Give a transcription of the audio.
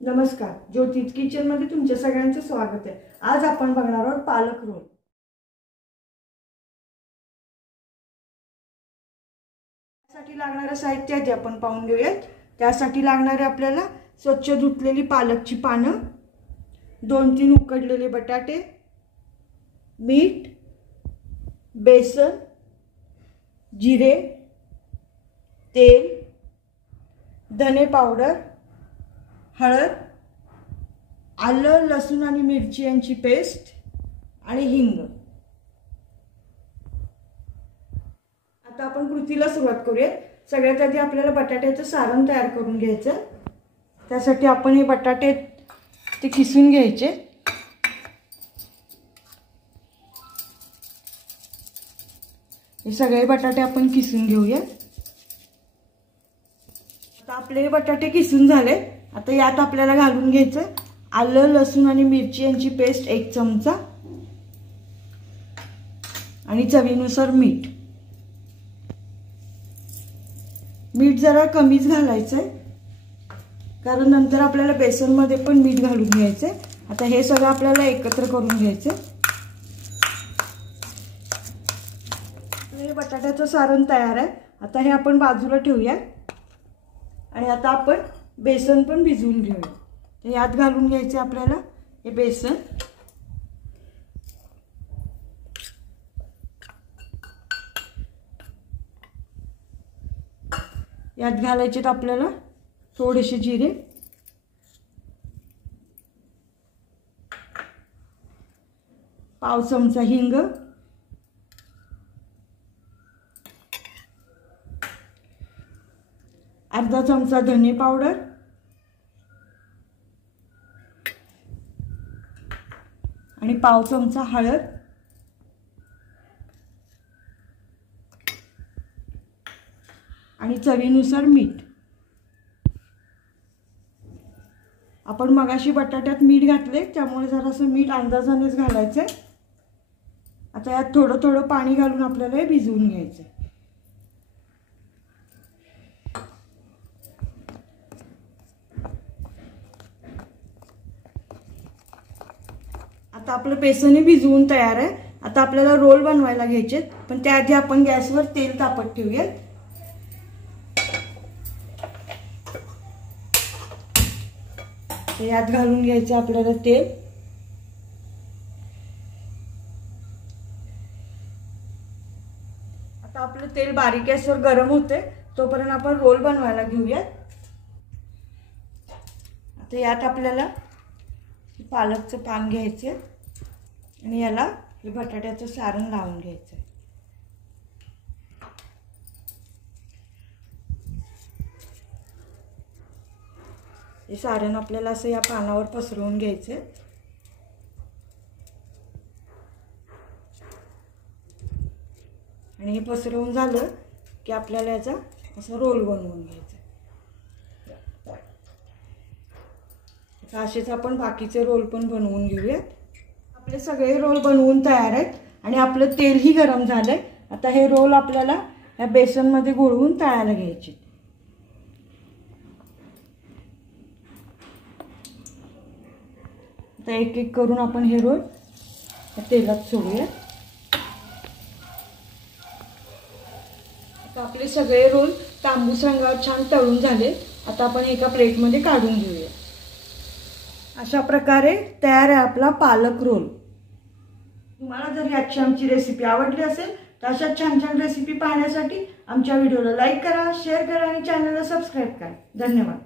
नमस्कार, ज्योतिष किचन मध्ये तुमच्या सगळ्यांचं स्वागत आहे। आज आपण बघणार आहोत पालक रोल। त्यासाठी लागणारे साहित्य आधी आपण पाहून घेऊयात। त्यासाठी लागणारे आपल्याला स्वच्छ धुतलेली पालकची पानं, 2-3 उकडलेले बटाटे, मीठ, बेसन, जिरे, तेल, धने पावडर, हळद, आलं लसूण आणि मिरची यांची पेस्ट आणि हिंग। आता आपण कृतीला सुरुवात करूया। सगळ्यात आधी आपल्याला बटाट्याचं सारण तयार करून घ्यायचं। त्यासाठी आपण हे बटाटे ते किसून घ्यायचे। हे सगळे बटाटे आपण किसून घेऊया। आता आपले हे बटाटे किसून झाले। आता यात आपल्याला घालून घ्यायचं आलं लसूण आणि मिरची यांची पेस्ट 1 चमचा आणि चवीनुसार मीठ। मीठ जरा कमीच घालायचंय कारण नंतर आपल्याला बेसन मध्ये पण मीठ घालून घ्यायचंय। आता हे सगळं आपल्याला एकत्र करून घ्यायचं। हे बटाट्याचं सारण तयार आहे। आता हे आपण बाजूला ठेवूया आणि आता आपण बेसन पण भिजवून घेऊया। तर यात घालून घ्यायचे आपल्याला हे बेसन। यात घालायचे आपल्याला थोडेसे जिरे, पाव चमचा हिंग, अर्धा चमचा धने पावडर, आणि पाव चमचा हळद, आणि चवीनुसार मीठ। आपण मगाशी बटाट्यात मीठ घातले त्यामुळे जरासं मीठ अंदाजानेच घालायचं। आता यात थोडं थोडं पाणी घालून आपल्याला हे भिजवून घ्यायचं। आता आपलं बेसन भिजवून तयार आहे। आता आपल्याला रोल बनवायला घ्यायचे, पण त्याआधी आपण गॅसवर तेल तापत ठेवूया। यात घालून घ्यायचं आपल्याला तेल। आता आपलं तेल बारीक गॅसवर गरम होते तोपर्यंत आपण रोल बनवायला घेऊया। आता यात आपल्याला पालकचं पान घ्यायचं आणि याला हे बटाट्याचं सारण लावून घ्यायचं। हे सारण आपल्याला असं या पानावर पसरवून घ्यायचं। आणि हे पसरवून झालं की आपल्याला याचा असं रोल बनवून घ्यायचं। असेच आपण बाकीचे रोल पण बनवून घेऊयात। आपले सगळे रोल बनवून तयार आहेत आणि आपलं तेलही गरम झालंय। आता हे रोल आपल्याला या बेसन मध्ये घोळवून तळायला घ्यायचे। आता एक एक करून आपण हे रोल तेलात सोडूया। आता आपले सगळे रोल तांबूस रंगावर छान तळून झाले। आता आपण एका प्लेट मध्ये काढून घेऊया। अशा प्रकारे तयार आहे आपला पालक रोल। तुम्हाला जर याची आमची रेसिपी आवडली असेल तर अशा छान छान रेसिपी पाहण्यासाठी आमच्या व्हिडिओला लाईक करा, शेअर करा आणि चॅनलला सबस्क्राइब करा। धन्यवाद।